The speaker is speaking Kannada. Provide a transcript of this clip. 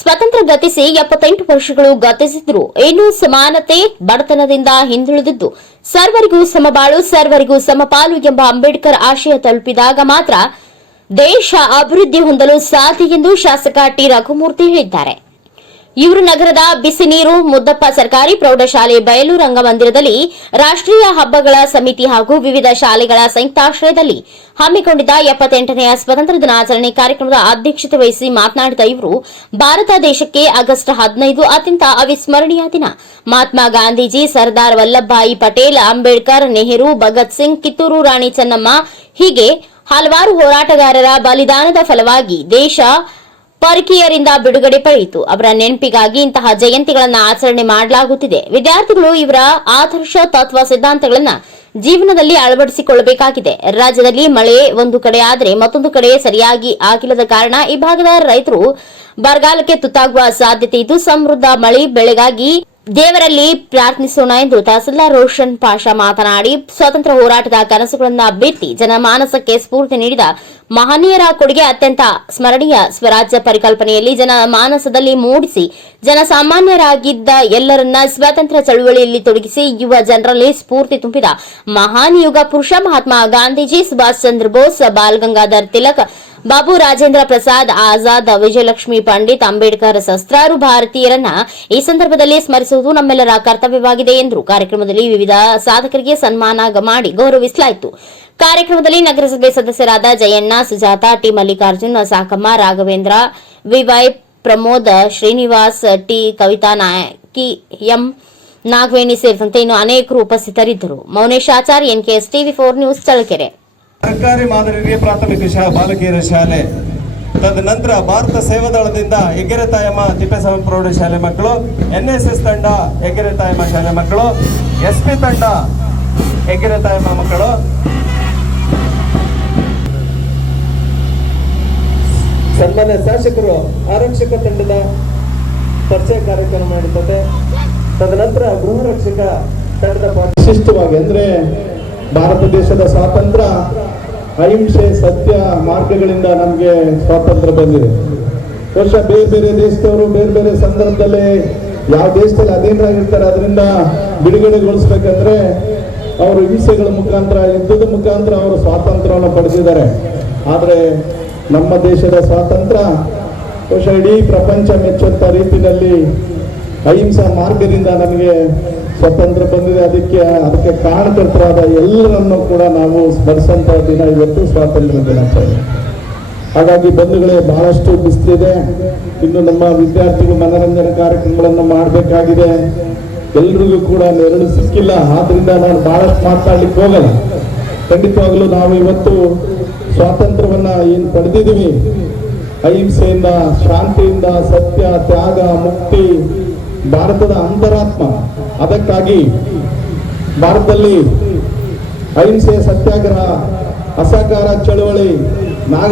ಸ್ವತಂತ್ರ ಗತಿಸಿ ಎಪ್ಪತ್ತೆಂಟು ವರ್ಷಗಳು ಗತಿಸಿದ್ರು. ಇನ್ನೂ ಸಮಾನತೆ ಬಡತನದಿಂದ ಹಿಂದುಳಿದಿದ್ದು. ಸರ್ವರಿಗೂ ಸಮಬಾಳು, ಸರ್ವರಿಗೂ ಸಮಪಾಲು ಎಂಬ ಅಂಬೇಡ್ಕರ್ ಆಶಯ ತಲುಪಿದಾಗ ಮಾತ್ರ ದೇಶ ಅಭಿವೃದ್ಧಿ ಹೊಂದಲು ಸಾಧ್ಯ ಎಂದು ಶಾಸಕ ಟಿ. ರಘುಮೂರ್ತಿ ಹೇಳಿದ್ದಾರೆ. ಇವರು ನಗರದ ಬಿಸಿ ನೀರು, ಮುದ್ದಪ್ಪ ಸರ್ಕಾರಿ ಪ್ರೌಢಶಾಲೆ ಬಯಲು ರಂಗಮಂದಿರದಲ್ಲಿ ರಾಷ್ಟ್ರೀಯ ಹಬ್ಬಗಳ ಸಮಿತಿ ಹಾಗೂ ವಿವಿಧ ಶಾಲೆಗಳ ಸಂಯುಕ್ತಾಶ್ರಯದಲ್ಲಿ ಹಮ್ಮಿಕೊಂಡಿದ್ದ ಎಪ್ಪತ್ತೆಂಟನೆಯ ಸ್ವತಂತ್ರ ದಿನಾಚರಣೆ ಕಾರ್ಯಕ್ರಮದ ಅಧ್ಯಕ್ಷತೆ ವಹಿಸಿ ಮಾತನಾಡಿದ ಇವರು, ಭಾರತ ದೇಶಕ್ಕೆ ಆಗಸ್ಟ್ ಹದಿನೈದು ಅತ್ಯಂತ ಅವಿಸ್ಮರಣೀಯ ದಿನ. ಮಹಾತ್ಮ ಗಾಂಧೀಜಿ, ಸರ್ದಾರ್ ವಲ್ಲಭಭಾಯಿ ಪಟೇಲ್, ಅಂಬೇಡ್ಕರ್, ನೆಹರು, ಭಗತ್ ಸಿಂಗ್, ಕಿತ್ತೂರು ರಾಣಿ ಚೆನ್ನಮ್ಮ ಹೀಗೆ ಹಲವಾರು ಹೋರಾಟಗಾರರ ಬಲಿದಾನದ ಫಲವಾಗಿ ದೇಶ ಪರಕೀಯರಿಂದ ಬಿಡುಗಡೆ ಪಡೆಯಿತು. ಅವರ ನೆನಪಿಗಾಗಿ ಇಂತಹ ಜಯಂತಿಗಳನ್ನು ಆಚರಣೆ ಮಾಡಲಾಗುತ್ತಿದೆ. ವಿದ್ಯಾರ್ಥಿಗಳು ಇವರ ಆದರ್ಶ ತತ್ವ ಸಿದ್ಧಾಂತಗಳನ್ನು ಜೀವನದಲ್ಲಿ ಅಳವಡಿಸಿಕೊಳ್ಳಬೇಕಾಗಿದೆ. ರಾಜ್ಯದಲ್ಲಿ ಮಳೆ ಒಂದು ಕಡೆ ಆದರೆ ಮತ್ತೊಂದು ಕಡೆ ಸರಿಯಾಗಿ ಆಗಿಲ್ಲದ ಕಾರಣ ಈ ಭಾಗದ ರೈತರು ಬರಗಾಲಕ್ಕೆ ತುತ್ತಾಗುವ ಸಾಧ್ಯತೆ ಇದ್ದು, ಸಮೃದ್ಧ ಮಳೆ ಬೆಳೆಗಾಗಿ ದೇವರಲ್ಲಿ ಪ್ರಾರ್ಥಿಸೋಣ ಎಂದು ತಹಸೀಲ್ದಾರ್ ರೋಷನ್ ಪಾಷಾ ಮಾತನಾಡಿ, ಸ್ವಾತಂತ್ರ್ಯ ಹೋರಾಟದ ಕನಸುಗಳನ್ನು ಬಿತ್ತಿ ಜನಮಾನಸಕ್ಕೆ ಸ್ಫೂರ್ತಿ ನೀಡಿದ ಮಹನೀಯರ ಕೊಡುಗೆ ಅತ್ಯಂತ ಸ್ಮರಣೀಯ ಸ್ವರಾಜ್ಯ ಪರಿಕಲ್ಪನೆಯಲ್ಲಿ ಜನಮಾನಸದಲ್ಲಿ ಮೂಡಿಸಿ, ಜನಸಾಮಾನ್ಯರಾಗಿದ್ದ ಎಲ್ಲರನ್ನ ಸ್ವಾತಂತ್ರ್ಯ ಚಳುವಳಿಯಲ್ಲಿ ತೊಡಗಿಸಿ, ಯುವ ಜನರಲ್ಲಿ ಸ್ಫೂರ್ತಿ ತುಂಬಿದ ಮಹಾನ್ ಯುಗ ಪುರುಷ ಮಹಾತ್ಮ ಗಾಂಧೀಜಿ, ಸುಭಾಷ್ ಚಂದ್ರ ಬೋಸ್ ಬಾಲ್ ಗಂಗಾಧರ್ ತಿಲಕ್ ಬಾಬು ರಾಜೇಂದ್ರ ಪ್ರಸಾದ್, ಆಜಾದ್, ವಿಜಯಲಕ್ಷ್ಮಿ ಪಂಡಿತ್, ಅಂಬೇಡ್ಕರ್ ಸಹಸ್ರಾರು ಭಾರತೀಯರನ್ನ ಈ ಸಂದರ್ಭದಲ್ಲಿ ಸ್ಮರಿಸುವುದು ನಮ್ಮೆಲ್ಲರ ಕರ್ತವ್ಯವಾಗಿದೆ ಎಂದರು ಕಾರ್ಯಕ್ರಮದಲ್ಲಿ ವಿವಿಧ ಸಾಧಕರಿಗೆ ಸನ್ಮಾನ ಮಾಡಿ ಗೌರವಿಸಲಾಯಿತು. ಕಾರ್ಯಕ್ರಮದಲ್ಲಿ ನಗರಸಭೆ ಸದಸ್ಯರಾದ Jayanna, Sujatha, T Mallikarjun, Sakamma, Raghavendra, V Y Pramod, Srinivas, T Kavitha Nayaki, M Nagaveni ಸೇರಿದಂತೆ ಇನ್ನು ಅನೇಕರು ಉಪಸ್ಥಿತರಿದ್ದರು. Mounesh Achar NKS TV four news Challakere. ಸರ್ಕಾರಿ ಮಾದರಿಗೆ ಪ್ರಾಥಮಿಕ ಶಾ, ಬಾಲಕಿಯರ ಶಾಲೆ. ತದನಂತರ ಭಾರತ ಸೇವಾದಳದಿಂದ ಹೆಗ್ಗೆರೆ ತಾಯಮ್ಮ ತಿಪ್ಪೇಸ್ವಾಮಿ ಪ್ರೌಢಶಾಲೆ ಮಕ್ಕಳು ಎನ್ ಎಸ್ ಎಸ್ ತಂಡ ಹೆಗ್ಗೆರೆ ತಾಯಮ್ಮ ಶಾಲೆ ಮಕ್ಕಳು ಎಸ್ ಪಿ ತಂಡ ಹೆಗ್ಗೆರೆ ತಾಯಮ್ಮ ಮಕ್ಕಳು. ಸನ್ಮಾನ್ಯ ಶಾಸಕರು, ಆರಕ್ಷಕ ತಂಡದ ಪರಿಚಯ ಕಾರ್ಯಕ್ರಮ ಮಾಡುತ್ತದೆ ತದನಂತರ ಗೃಹ ರಕ್ಷಕ ತಂಡದ ವಿಶಿಷ್ಟವಾಗಿ ಅಂದ್ರೆ ಭಾರತ ದೇಶದ ಸ್ವಾತಂತ್ರ್ಯ, ಅಹಿಂಸೆ, ಸತ್ಯ ಮಾರ್ಗಗಳಿಂದ ನಮಗೆ ಸ್ವಾತಂತ್ರ್ಯ ಬಂದಿದೆ. ವರ್ಷ ಬೇರೆ ಬೇರೆ ದೇಶದವರು ಬೇರೆ ಬೇರೆ ಸಂದರ್ಭದಲ್ಲಿ ಯಾವ ದೇಶದಲ್ಲಿ ಅಧೀನರಾಗಿರ್ತಾರೆ ಅದರಿಂದ ಬಿಡುಗಡೆಗೊಳಿಸ್ಬೇಕಂದ್ರೆ ಅವರು ಹಿಂಸೆಗಳ ಮುಖಾಂತರ, ಯುದ್ಧದ ಮುಖಾಂತರ ಅವರು ಸ್ವಾತಂತ್ರ್ಯವನ್ನು ಪಡೆದಿದ್ದಾರೆ. ಆದರೆ ನಮ್ಮ ದೇಶದ ಸ್ವಾತಂತ್ರ್ಯ ಬಹುಶಃ ಇಡೀ ಪ್ರಪಂಚ ಮೆಚ್ಚುತ್ತ ರೀತಿಯಲ್ಲಿ ಅಹಿಂಸಾ ಮಾರ್ಗದಿಂದ ನಮಗೆ ಸ್ವತಂತ್ರ ಬಂದಿದೆ, ಅದಕ್ಕೆ ಅದಕ್ಕೆ ಕಾರಣಕರ್ತರಾದ ಎಲ್ಲರನ್ನು ಕೂಡ ನಾವು ಸ್ಮರಿಸಂತ ದಿನ ಇವತ್ತು ಸ್ವಾತಂತ್ರ್ಯ ದಿನಾಚರಣೆ. ಹಾಗಾಗಿ ಬಂಧುಗಳೇ, ಬಹಳಷ್ಟು ಬಿಸಿಲಿದೆ ಇನ್ನು ನಮ್ಮ ವಿದ್ಯಾರ್ಥಿಗಳು ಮನರಂಜನೆ ಕಾರ್ಯಕ್ರಮಗಳನ್ನು ಮಾಡಬೇಕಾಗಿದೆ. ಎಲ್ರಿಗೂ ಕೂಡ ನೆರಳು ಸಿಕ್ಕಿಲ್ಲ, ಆದ್ರಿಂದ ನಾನು ಬಹಳಷ್ಟು ಮಾತಾಡ್ಲಿಕ್ಕೆ ಹೋಗಲ್ಲ. ಖಂಡಿತವಾಗಲೂ ನಾವು ಇವತ್ತು ಸ್ವಾತಂತ್ರ್ಯವನ್ನ ಏನು ಪಡೆದಿದ್ದೀವಿ. ಅಹಿಂಸೆಯಿಂದ, ಶಾಂತಿಯಿಂದ, ಸತ್ಯ, ತ್ಯಾಗ, ಮುಕ್ತಿ, ಭಾರತದ ಅಂತರಾತ್ಮ. ಅದಕ್ಕಾಗಿ ಭಾರತದಲ್ಲಿ ಅಹಿಂಸೆ ಸತ್ಯಾಗ್ರಹ ಅಸಹಕಾರ ಚಳವಳಿ